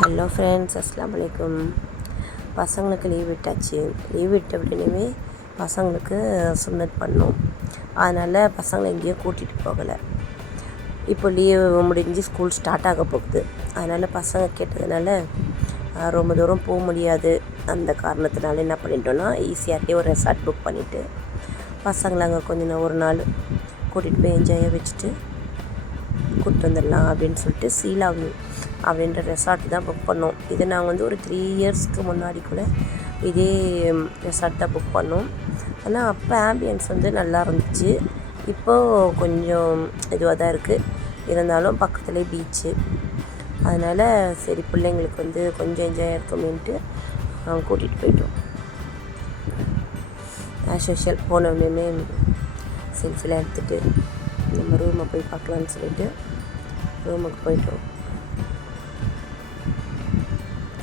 Hello friends, அஸ்ஸலாமு அலைக்கும். பசங்களுக்கு லீவ் விட்டாச்சு. லீவ் விட்ட உடனே பசங்களுக்கு சுன்னத் பண்ணோம். அதனால் பசங்களை எங்கேயும் கூட்டிகிட்டு போகலை. இப்போ லீவ் முடிஞ்சு ஸ்கூல் ஸ்டார்ட் ஆக போகுது. அதனால் பசங்க கேட்டதுனால ரொம்ப தூரம் போக முடியாது. அந்த காரணத்தினால என்ன பண்ணிட்டோன்னா, ஈஸியாகிட்டே ஒரு ரெசார்ட் புக் பண்ணிவிட்டு பசங்களை அங்கே கொஞ்சம் ஒரு நாள் கூட்டிகிட்டு போய் என்ஜாயாக வச்சுட்டு கூப்பிட்டு வந்துடலாம் அப்படின்னு சொல்லிட்டு சீலா வியூ அப்படின்ற ரெசார்ட் தான் புக் பண்ணோம். இதை நாங்கள் ஒரு 3 இயர்ஸ்க்கு முன்னாடி கூட இதே ரெசார்ட் தான் புக் பண்ணோம். ஆனால் அப்போ ஆம்பியன்ஸ் நல்லா இருந்துச்சு. இப்போது கொஞ்சம் இதுவாக தான் இருக்குது. இருந்தாலும் பக்கத்துலேயே பீச்சு. அதனால் சரி, பிள்ளைங்களுக்கு கொஞ்சம் என்ஜாய் இருக்குமேன்ட்டு கூட்டிகிட்டு போயிட்டோம். ஆஸ் யூஷுவல் போனோடனே செல்ஃபிலாம் எடுத்துகிட்டு நம்ம ரூமை போய் பார்க்கலான்னு சொல்லிட்டு ரூமுக்கு போயிட்டோம்.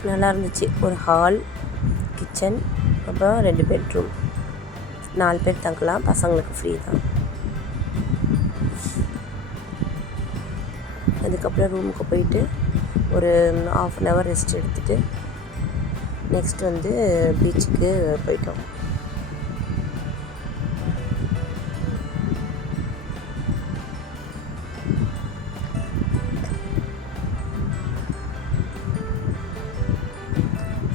நல்லா இருந்துச்சு. ஒரு ஹால், கிச்சன், அப்புறம் 2 பெட்ரூம். 4 பேர் தங்கலாம். பசங்களுக்கு ஃப்ரீ தான். அதுக்கப்புறம் ரூமுக்கு போயிட்டு ஒரு 1/2 hour ரெஸ்ட் எடுத்துகிட்டு நெக்ஸ்ட் பீச்சுக்கு போயிட்டோம்.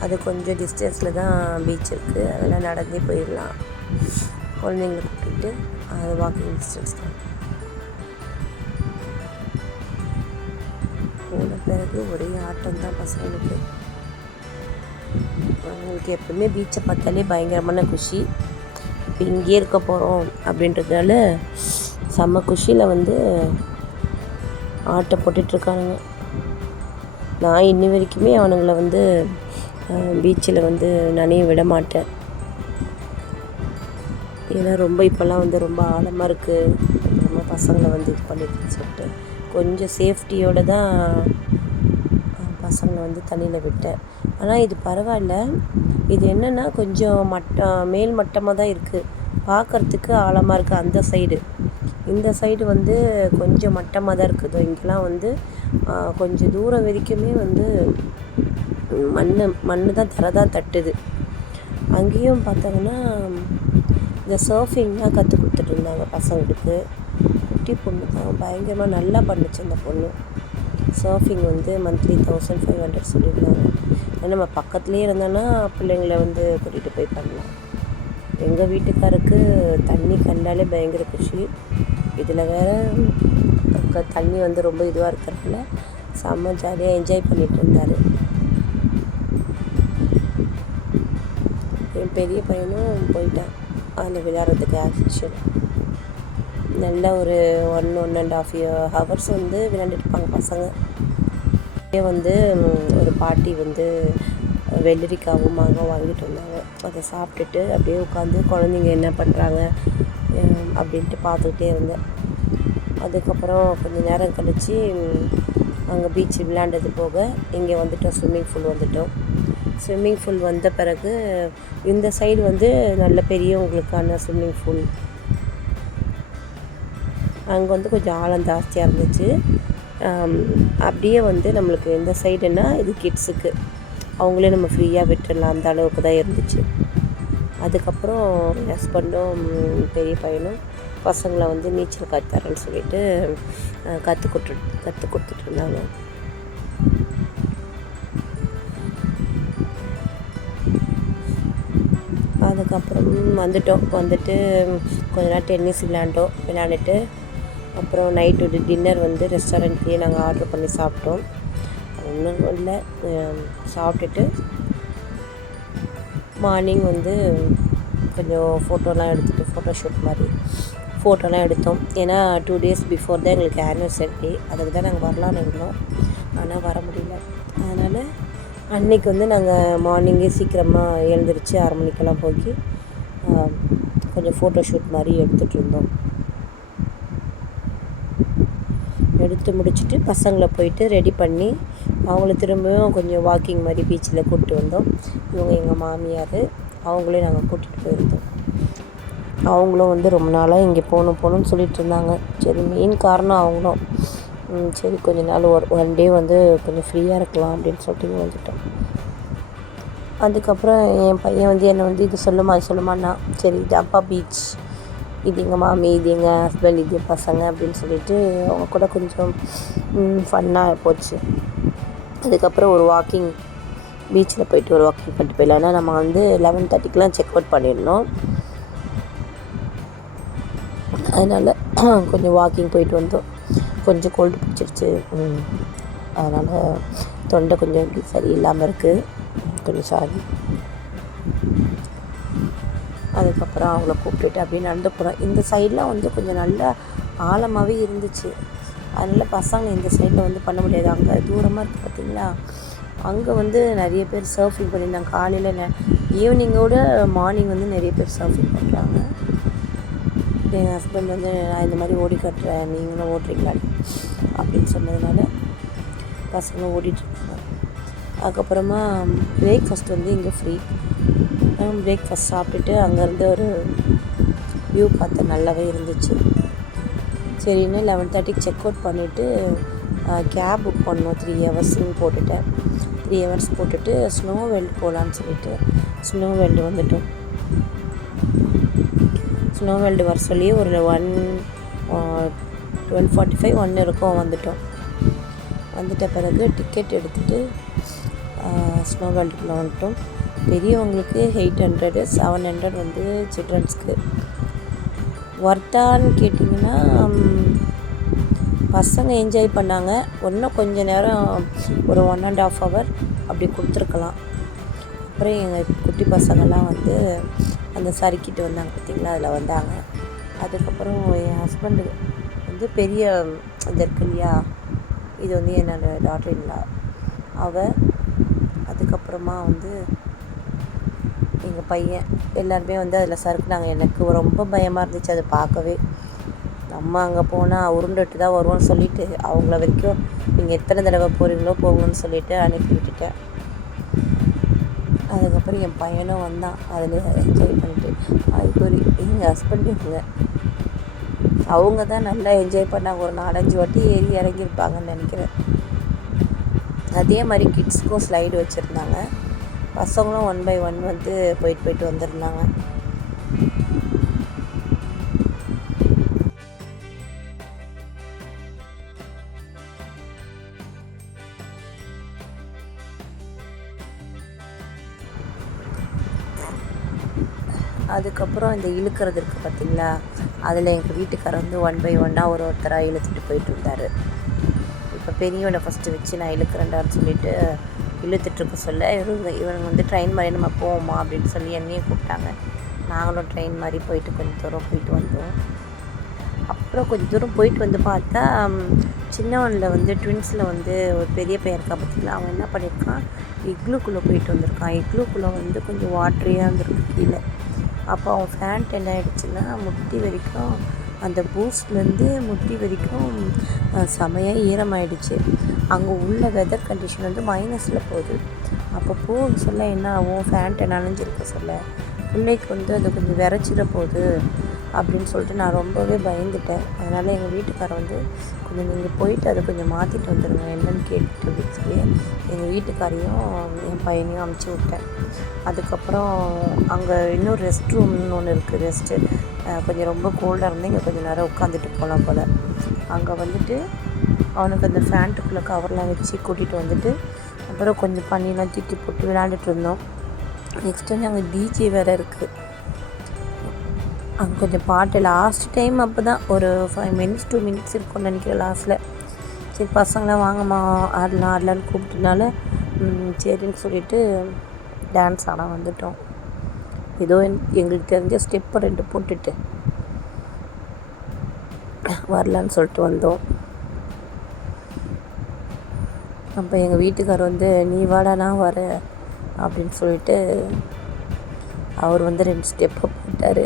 அது கொஞ்சம் டிஸ்டன்ஸில் தான் பீச் இருக்குது. அதெல்லாம் நடந்தே போயிடலாம். குழந்தைங்களை கூப்பிட்டு அது வாக்கிங் டிஸ்டன்ஸ் தான். போன பிறகு ஒரே ஆட்டம் தான் பசங்களுக்கு. அவங்களுக்கு எப்பவுமே பீச்சை பார்த்தாலே பயங்கரமான குஷி. இப்போ இங்கேயே இருக்க போகிறோம் அப்படின்றதுனால செம்ம குஷியில் ஆட்டை போட்டுட்ருக்கானுங்க. நான் இன்னி வரைக்குமே அவனுங்களை பீச்சில் நனைய விட மாட்டேன். ஏன்னா ரொம்ப இப்போல்லாம் ரொம்ப ஆழமாக இருக்குது. நம்ம பசங்களை இது பண்ணிட்டுன்னு சொல்லிட்டு கொஞ்சம் சேஃப்டியோடு தான் பசங்களை தண்ணியில் விட்டேன். ஆனால் இது பரவாயில்ல. இது என்னென்னா கொஞ்சம் மேல் மட்டமாக தான் இருக்குது. பார்க்குறதுக்கு ஆழமாக இருக்குது அந்த சைடு. இந்த சைடு கொஞ்சம் மட்டமாக தான் இருக்குது. இங்கெல்லாம் கொஞ்சம் தூரம் வரைக்குமே மண் தான் தரை தான் தட்டுது. அங்கேயும் பார்த்தாங்கன்னா இந்த சர்ஃபிங்லாம் கற்றுக் கொடுத்துட்டு இருந்தாங்க பசங்களுக்கு. குட்டி பொண்ணு தான், பயங்கரமாக நல்லா பண்ணுச்சு அந்த பொண்ணு. சர்ஃபிங் மந்த்லி 1500 சொல்லியிருந்தாங்க. ஏன்னா நம்ம பக்கத்துலேயே இருந்தோன்னா பிள்ளைங்களை கூட்டிகிட்டு போய் பண்ணலாம். எங்கள் வீட்டுக்காருக்கு தண்ணி கண்டாலே பயங்கர குஷி. இதில் வேறு தண்ணி ரொம்ப இதுவாக இருக்கிறதுனால செம்ம ஜாலியாக என்ஜாய் பண்ணிகிட்டு இருந்தார். என் பெரிய பையனும் போயிட்டான் அதில் விளையாடுறதுக்கு. ஆக்சுவல் நல்ல ஒரு 1.5 hours விளையாண்டுருப்பாங்க பசங்க. ஒரு பாட்டி வெள்ளரிக்காவும் மாங்காவும் வாங்கிட்டு வந்தாங்க. அதை சாப்பிட்டுட்டு அப்படியே உட்காந்து குழந்தைங்க என்ன பண்ணுறாங்க அப்படின்ட்டு பார்த்துக்கிட்டே இருந்தேன். அதுக்கப்புறம் கொஞ்சம் நேரம் கழித்து அங்கே பீச் விளையாண்டது போக இங்கே ஸ்விம்மிங் பூல் வந்துட்டோம். ஸ்விம்மிங் பூல் வந்த பிறகு இந்த சைடு நல்ல பெரியவங்களுக்கான ஸ்விம்மிங் பூல். அங்கே கொஞ்சம் ஆழம் ஜாஸ்தியாக இருந்துச்சு. அப்படியே நம்மளுக்கு இந்த சைடுன்னா இது கிட்ஸுக்கு, அவங்களே நம்ம ஃப்ரீயாக விட்டுடலாம், அந்த அளவுக்கு தான் இருந்துச்சு. அதுக்கப்புறம் ஹஸ்பண்டும் பெரிய பையனும் பசங்களை நீச்சல் கற்றுத்தரேன்னு சொல்லிட்டு கற்றுக் கொடுத்துட்டு இருந்தாங்க. அதுக்கப்புறம் வந்துட்டு கொஞ்ச நேரம் டென்னிஸ் விளையாண்டுட்டு அப்புறம் நைட்டு டின்னர் ரெஸ்டாரண்ட்லேயே நாங்கள் ஆர்டர் பண்ணி சாப்பிட்டோம். ஒன்றும் இல்லை, சாப்பிட்டுட்டு மார்னிங் கொஞ்சம் ஃபோட்டோலாம் எடுத்துகிட்டு ஃபோட்டோஷூட் மாதிரி ஃபோட்டோலாம் எடுத்தோம். ஏன்னா 2 days பிஃபோர் தான் எங்களுக்கு ஆனிவர்சரி. அதுக்கு தான் நாங்கள் வரலான்னு இருந்தோம். ஆனால் வர முடியல. அதனால் அன்றைக்கி நாங்கள் மார்னிங்கே சீக்கிரமாக எழுந்திரிச்சு 6 மணிக்கெல்லாம் போய் கொஞ்சம் ஃபோட்டோஷூட் மாதிரி எடுத்துகிட்டு இருந்தோம். எடுத்து முடிச்சுட்டு பசங்களை போயிட்டு ரெடி பண்ணி அவங்கள திரும்பவும் கொஞ்சம் வாக்கிங் மாதிரி பீச்சில் கூப்பிட்டு வந்தோம். இவங்க எங்கள் மாமியார், அவங்களையும் நாங்கள் கூட்டிகிட்டு போயிருந்தோம். அவங்களும் ரொம்ப நாளாக இங்கே போகணும்னு சொல்லிட்டு இருந்தாங்க. சரி, மெயின் காரணம் அவங்களும் சரி கொஞ்ச நாள் ஒன் டே வந்து கொஞ்சம் ஃப்ரீயாக இருக்கலாம் அப்படின்னு சொல்லிட்டு இங்கே வந்துட்டோம். அதுக்கப்புறம் என் பையன் வந்து என்னை வந்து இது சொல்லுமான்னா சரி இது அப்பா பீச், இது எங்கள் மாமி, இது எங்கள் ஹஸ்பண்ட், இது பசங்க அப்படின்னு சொல்லிட்டு அவங்க கூட கொஞ்சம் ஃபன்னாக போச்சு. அதுக்கப்புறம் ஒரு வாக்கிங் பீச்சில் போயிட்டு ஒரு வாக்கிங் பண்ணிட்டு போயிடலாம். ஏன்னா நம்ம வந்து 11:30 செக் அவுட் பண்ணிடணும். அதனால் கொஞ்சம் வாக்கிங் போயிட்டு வந்தோம். கொஞ்சம் கோல்டு பிடிச்சிருச்சு, அதனால் தொண்டை கொஞ்சம் எப்படி சரியில்லாமல் இருக்குது, கொஞ்சம் சாரி. அதுக்கப்புறம் அவங்கள கூப்பிட்டுட்டு அப்படியே நடந்து போகிறோம். இந்த சைடெலாம் வந்து கொஞ்சம் நல்லா ஆழமாகவே இருந்துச்சு. அதனால் பசங்க இந்த சைடில் வந்து பண்ண முடியாது. அங்கே தூரமாக இருக்குது பார்த்திங்களா, அங்கே வந்து நிறைய பேர் சர்ஃபிங் பண்ணியிருந்தாங்க. காலையில் ஈவினிங்கோட மார்னிங் வந்து நிறைய பேர் சர்ஃபிங் பண்ணுறாங்க. எங்கள் ஹஸ்பண்ட் வந்து நான் இந்த மாதிரி ஓடி காட்டுறேன், நீங்களும் ஓட்டுறீங்களா அப்படின்னு சொன்னதுனால பசங்களும் ஓடிட்டுருக்காங்க. அதுக்கப்புறமா பிரேக்ஃபாஸ்ட் வந்து இங்கே ஃப்ரீ. பிரேக்ஃபாஸ்ட் சாப்பிட்டுட்டு அங்கேருந்து ஒரு வியூ பார்த்து நல்லாவே இருந்துச்சு. சரின்னு 11:30 செக் அவுட் பண்ணிவிட்டு கேப் புக் பண்ணோம். 3 ஹவர்ஸ்ன்னு போட்டுட்டேன். 3 ஹவர்ஸ் போட்டுட்டு ஸ்னோ வேல்டு போகலான்னு சொல்லிட்டு ஸ்னோ வேல்டு வந்துட்டோம். ஸ்னோ வேல்டு வர சொல்லி ஒரு 12:45 1 இருக்கும் வந்துட்டோம். வந்துட்ட பிறகு டிக்கெட் எடுத்துகிட்டு ஸ்னோ வேல்டுக்குள்ளே வந்துட்டோம். பெரியவங்களுக்கு 800, 700 வந்து சில்ட்ரன்ஸ்க்கு. ஒர்த்தான்னு கேட்டிங்கன்னா பசங்க என்ஜாய் பண்ணாங்க. இன்னும் கொஞ்சம் நேரம் ஒரு 1.5 hour அப்படி கொடுத்துருக்கலாம். அப்புறம் எங்கள் குட்டி பசங்கள்லாம் வந்து அந்த சறுக்கிட்டு வந்தாங்க பார்த்திங்களா, அதில் வந்தாங்க. அதுக்கப்புறம் என் ஹஸ்பண்டு வந்து பெரிய அந்த இருக்கு இல்லையா, இது வந்து என்னோடய டாட்டர் இல்லா அதுக்கப்புறமா வந்து எங்கள் பையன் எல்லாருமே வந்து அதில் சறுக்குனாங்க. எனக்கு ரொம்ப பயமாக இருந்துச்சு அதை பார்க்கவே. நம்ம அங்கே போனால் உருண்டுட்டு தான் வருவோம்னு சொல்லிவிட்டு அவங்கள வரைக்கும் நீங்கள் எத்தனை தடவை போகிறீங்களோ போங்கன்னு சொல்லிவிட்டு அனுப்பி விட்டுட்டேன். அதுக்கப்புறம் என் பையனும் வந்தான், அதில் என்ஜாய் பண்ணிட்டு. அதுக்கு ஒரு எங்கள் ஹஸ்பண்ட் அவங்க தான் நல்லா என்ஜாய் பண்ணாங்க. ஒரு 4-5 வாட்டி ஏறி இறங்கியிருப்பாங்கன்னு நினைக்கிறேன். அதே மாதிரி கிட்ஸ்க்கும் ஸ்லைடு வச்சுருந்தாங்க. பசங்களும் 1 by 1 வந்து போயிட்டு வந்துருந்தாங்க. அதுக்கப்புறம் இந்த இழுக்கிறது இருக்குது பார்த்திங்களா, அதில் எங்கள் வீட்டுக்காரர் வந்து 1 by 1 ஒருத்தராக இழுத்துட்டு போயிட்டு இருந்தார். இப்போ பெரியவனை ஃபஸ்ட்டு வச்சு நான் இழுக்கிறேன்டான்னு சொல்லிட்டு இழுத்துட்ருக்க சொல்ல இவனுங்க வந்து ட்ரெயின் மாதிரி நம்ம போவோமா அப்படின்னு சொல்லி என்னையும் கூப்பிட்டாங்க. நாங்களும் ட்ரெயின் மாதிரி போயிட்டு கொஞ்சம் தூரம் போயிட்டு வந்தோம். அப்புறம் கொஞ்சம் தூரம் போயிட்டு வந்து பார்த்தா சின்னவனில் வந்து ட்வின்ஸில் வந்து ஒரு பெரிய பையன் இருக்கா பார்த்திங்களா, அவன் என்ன பண்ணியிருக்கான், இக்லூக்குள்ளே போயிட்டு வந்திருக்கான். இக்லூக்குள்ளே வந்து கொஞ்சம் வாட்டரியாக இருந்திருக்கு கீழே. அப்போ அவன் ஃபேண்ட் என்ன ஆகிடுச்சுன்னா முட்டி வரைக்கும், அந்த பூஸ்ட்லேருந்து முட்டி வரைக்கும் செமையாக ஈரமாயிடுச்சு. அங்கே உள்ள வெதர் கண்டிஷன் வந்து மைனஸில் போகுது. அப்போ போக சொல்ல என்ன ஆகும், ஃபேண்ட்டை நனைஞ்சிருக்க சொல்ல பிள்ளைக்கு வந்து அது கொஞ்சம் விரைச்சிட போகுது அப்படின்னு சொல்லிட்டு நான் ரொம்பவே பயந்துட்டேன். அதனால் எங்கள் வீட்டுக்காரர் வந்து கொஞ்சம் நீங்கள் போயிட்டு அதை கொஞ்சம் மாற்றிட்டு வந்துடுங்க என்னன்னு கேட்டுட்டு அப்படின்னு சொல்லி எங்கள் வீட்டுக்காரையும் என் பையனையும் அமுச்சு விட்டேன். அதுக்கப்புறம் அங்கே இன்னொரு ரெஸ்ட் ரூம்னு ஒன்று இருக்குது. கொஞ்சம் ரொம்ப கோல்டாக இருந்தால் இங்கே கொஞ்சம் நேரம் உட்காந்துட்டு போகலாம் போல். அங்கே வந்துட்டு அவனுக்கு அந்த ஃபேண்ட்டுக்குள்ளே கவர்லாம் வச்சு கூட்டிகிட்டு வந்துட்டு அப்புறம் கொஞ்சம் பண்ணிலாம் தூக்கி போட்டு விளையாண்டுட்டு இருந்தோம். நெக்ஸ்ட் வந்து அங்கே டிஜே வேறு இருக்குது. அங்கே கொஞ்சம் பாட்டு லாஸ்ட் டைம் அப்போ தான் ஒரு 5 minutes 2 minutes இருக்கும்னு நினைக்கிறேன் லாஸ்ட்டில். சரி பசங்களாம் வாங்கம்மா ஆடலான்னு கூப்பிட்டனால சரின்னு சொல்லிவிட்டு டான்ஸ் ஆட வந்துட்டோம். ஏதோ எங்களுக்கு தெரிஞ்ச ஸ்டெப்பை 2 போட்டுட்டு வரலான்னு சொல்லிட்டு வந்தோம். அப்போ எங்கள் வீட்டுக்கார் வந்து நீ வாடா நான் வரேன் அப்படின்னு சொல்லிட்டு அவர் வந்து 2 ஸ்டெப்பை போட்டார்.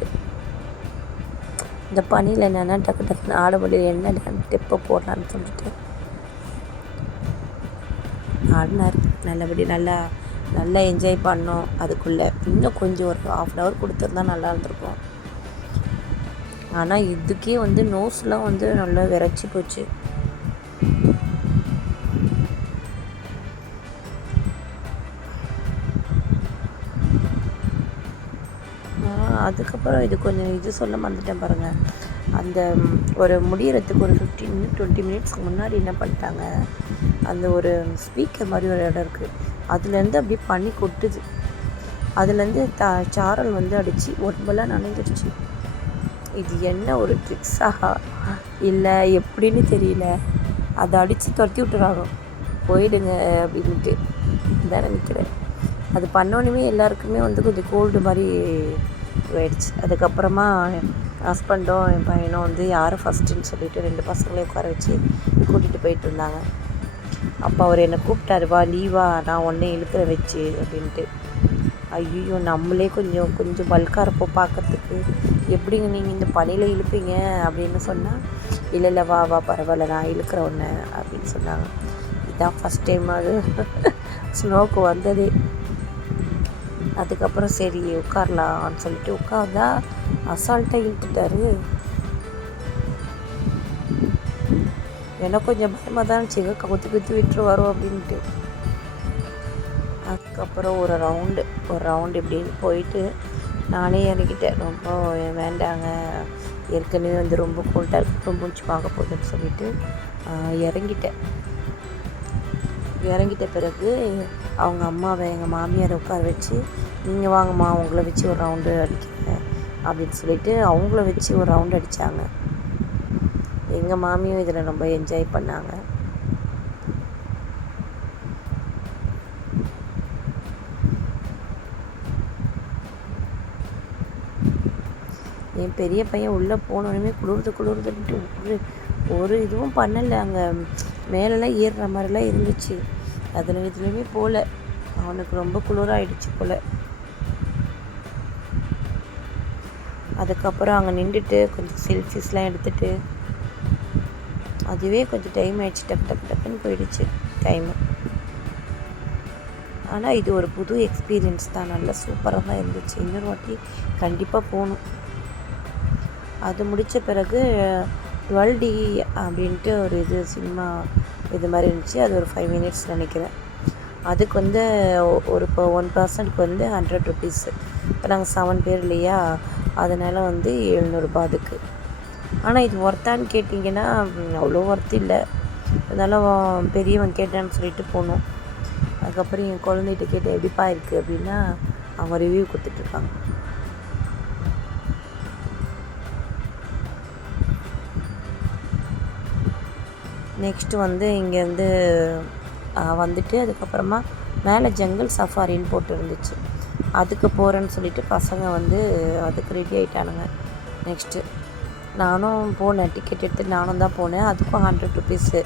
இந்த பனியில் என்னென்னா டக்குன்னு ஆட முடியல, என்ன ஸ்டெப்பை போடலான்னு சொல்லிட்டு ஆடினார். நல்லபடி நல்லா என்ஜாய் பண்ணோம். அதுக்குள்ளே இன்னும் கொஞ்சம் ஒரு 1/2 hour கொடுத்துருந்தா நல்லா இருந்திருக்கும். ஆனால் இதுக்கே வந்து நோஸ்லாம் வந்து நல்லா விரைச்சி போச்சு. அதுக்கப்புறம் இது கொஞ்சம் இது சொல்ல மறந்துட்டேன் பாருங்கள். அந்த ஒரு முடியறதுக்கு ஒரு 15-20 மினிட்ஸ்க்கு முன்னாடி என்ன பண்ணிட்டாங்க, அந்த ஒரு ஸ்பீக்கர் மாதிரி ஒரு இடம் இருக்குது, அதுலேருந்து அப்படியே பனி கொட்டுது. அதுலேருந்து சாரல் வந்து அடித்து உடம்பெல்லாம் நனைஞ்சிருச்சு. இது என்ன ஒரு ட்ரிக்ஸாக இல்லை எப்படின்னு தெரியல. அதை அடித்து துரத்தி விட்டுறாங்க, போயிடுங்க அப்படின்ட்டு தான் நினைக்கிறேன். அது பண்ணோன்னே எல்லாருக்குமே வந்து கொஞ்சம் கோல்டு மாதிரி ஆயிடுச்சு. அதுக்கப்புறமா ஹஸ்பண்டும் என் பையனும் வந்து யாரும் ஃபஸ்ட்டுன்னு சொல்லிவிட்டு 2 பசங்களையும் உட்கார வச்சு கூட்டிகிட்டு போயிட்டு இருந்தாங்க. அப்போ அவர் என்னை கூப்பிட்டாரு, வா லீவா நான் ஒன்றே இழுக்கிற வச்சு அப்படின்ட்டு. ஐயோ, நம்மளே கொஞ்சம் பல்காக இருப்போம் பார்க்கறதுக்கு, எப்படிங்க நீங்கள் இந்த பனியில் இழுப்பீங்க அப்படின்னு சொன்னால், இல்லை வா பரவாயில்ல நான் இழுக்கிற ஒன்று அப்படின்னு சொன்னாங்க. இதுதான் ஃபஸ்ட் டைம் அது ஸ்னோவுக்கு வந்ததே. அதுக்கப்புறம் சரி உட்காரலான்னு சொல்லிட்டு உட்காந்தா அசால்ட்டாக இழுத்துட்டாரு. எனக்கு கொஞ்சம் பயமாக தான் இருந்துச்சு, குத்தி விட்டுரு வரும் அப்படின்ட்டு. அதுக்கப்புறம் ஒரு ரவுண்டு இப்படின்னு போயிட்டு நானே இறங்கிட்டேன். ரொம்ப வேண்டாங்க, ஏற்கனவே வந்து ரொம்ப கோல்டாக இருக்கு, மூச்சு வாங்க போகுதுன்னு சொல்லிட்டு இறங்கிட்ட பிறகு அவங்க அம்மாவை எங்கள் மாமியாரை உட்கார வச்சு, நீங்கள் வாங்கம்மா அவங்கள வச்சு ஒரு ரவுண்டு அடிக்கிறேன் அப்படின்னு சொல்லிட்டு அவங்கள வச்சு ஒரு ரவுண்டு அடித்தாங்க. எங்கள் மாமியும் இதில் ரொம்ப என்ஜாய் பண்ணாங்க. என் பெரிய பையன் உள்ளே போனோடனே குளிருதுன்ட்டு ஒரு இதுவும் பண்ணலை. அங்கே மேலெலாம் ஏறுற மாதிரிலாம் இருந்துச்சு, இதுலேயுமே போகல. அவனுக்கு ரொம்ப குளிராயிடுச்சு போல். அதுக்கப்புறம் அங்கே நின்றுட்டு கொஞ்சம் செல்ஃபிஸ்லாம் எடுத்துகிட்டு அதுவே கொஞ்சம் டைம் ஆகிடுச்சு, டக்குன்னு போயிடுச்சு டைமு. ஆனால் இது ஒரு புது எக்ஸ்பீரியன்ஸ் தான், நல்லா சூப்பராக தான் இருந்துச்சு. இன்னொரு வாட்டி கண்டிப்பாக போகணும். அது முடித்த பிறகு 12D அப்படின்ட்டு ஒரு சினிமா இது மாதிரி இருந்துச்சு. அது ஒரு 5 மினிட்ஸ் நினைக்கிறேன். அதுக்கு வந்து இப்போ 1 பர்சனுக்கு வந்து 100 ருபீஸு. இப்போ நாங்கள் 7 பேர் இல்லையா, அதனால் வந்து 700 ரூபாய் அதுக்கு. ஆனால் இது ஒர்த்தான்னு கேட்டிங்கன்னா அவ்வளோ ஒர்த்து இல்லை. அதனால் பெரியவன் கேட்டான்னு சொல்லிட்டு போனோம். அதுக்கப்புறம் என் குழந்தைகிட்ட கேட்டேன், எப்படிப்பா இருக்குது அப்படின்னா அவங்க ரிவ்யூ கொடுத்துட்ருக்காங்க. நெக்ஸ்ட்டு வந்து இங்கேருந்து வந்துட்டு அதுக்கப்புறமா மேலே ஜங்கல் சஃபாரின்னு போட்டு இருந்துச்சு, அதுக்கு போகிறேன்னு சொல்லிட்டு பசங்க வந்து அதுக்கு ரெடி ஆகிட்டானுங்க. நெக்ஸ்ட்டு நானும் போனேன், டிக்கெட் எடுத்து நானும் தான் போனேன். அதுக்கும் 100 ருபீஸு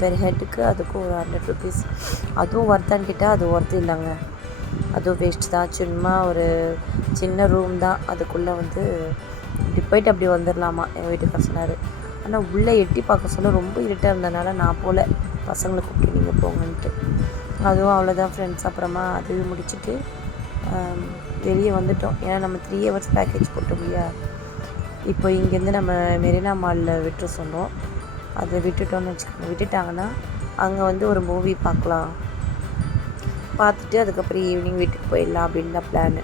பெர் ஹெட்டுக்கு, அதுக்கும் ஒரு 100 ருபீஸ். அதுவும் ஒர்த்தான்னு கேட்டால் அது ஒர்த்து இல்லைங்க, அதுவும் வேஸ்ட் தான். சும்மா ஒரு சின்ன ரூம் தான், அதுக்குள்ளே வந்து இப்படி போயிட்டு அப்படி வந்துடலாமா எங்கள் வீட்டுக்காரர் சொன்னார். ஆனால் உள்ளே எட்டி பார்க்க சொல்ல ரொம்ப இருட்டாக இருந்ததுனால நான் போல், பசங்களை கூப்பிட்டு நீங்கள் போங்கன்ட்டு. அதுவும் அவ்வளோதான் ஃப்ரெண்ட்ஸ். அப்புறமா அது முடிச்சுட்டு வெளியே வந்துட்டோம். ஏன்னா நம்ம 3 ஹவர்ஸ் பேக்கேஜ் போட்டோம் இல்லையா. இப்போ இங்கேருந்து நம்ம மெரினா மாலில் விட்டுற சொன்னோம், அதை விட்டுட்டோன்னு வச்சுக்கோங்க. விட்டுட்டாங்கன்னா அங்கே வந்து ஒரு மூவி பார்த்துட்டு அதுக்கப்புறம் ஈவினிங் வீட்டுக்கு போயிடலாம் அப்படின்னு தான் பிளானு.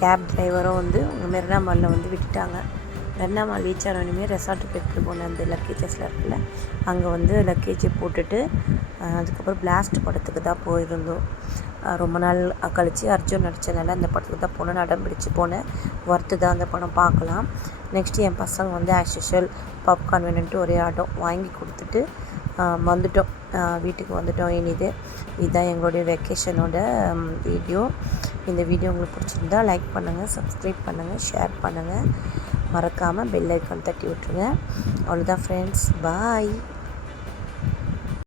கேப் டிரைவரும் வந்து மெரினா மாலில் வந்து விட்டுட்டாங்க. மெரினா மால் ரீச் ஆனோடனே ரெசார்ட்டுக்கு எடுத்துகிட்டு போன அந்த லக்கேஜஸில் இருக்குல்ல, அங்கே வந்து லக்கேஜை போட்டுட்டு அதுக்கப்புறம் பிளாஸ்ட் படத்துக்கு தான் போயிருந்தோம். ரொம்ப நாள் கழித்து அர்ஜுன் நடித்ததுனால அந்த படத்துக்கு தான் போனேன், நடம் பிடிச்சி போனேன். ஒர்த்து தான் அந்த படம், பார்க்கலாம். நெக்ஸ்ட்டு என் பசங்க வந்து ஆஸ் யூஷுவல் பாப்கார்ன் வேணுன்ட்டு ஒரே ஆட்டம் வாங்கி கொடுத்துட்டு வந்துட்டோம், வீட்டுக்கு வந்துட்டோம். இதுதான் எங்களுடைய வெக்கேஷனோட வீடியோ. இந்த வீடியோ உங்களுக்கு பிடிச்சிருந்தா லைக் பண்ணுங்கள், சப்ஸ்கிரைப் பண்ணுங்கள், ஷேர் பண்ணுங்கள், மறக்காமல் பெல் ஐக்கான் தட்டி விட்டுருங்க. அவ்வளோதான் ஃப்ரெண்ட்ஸ், பாய்.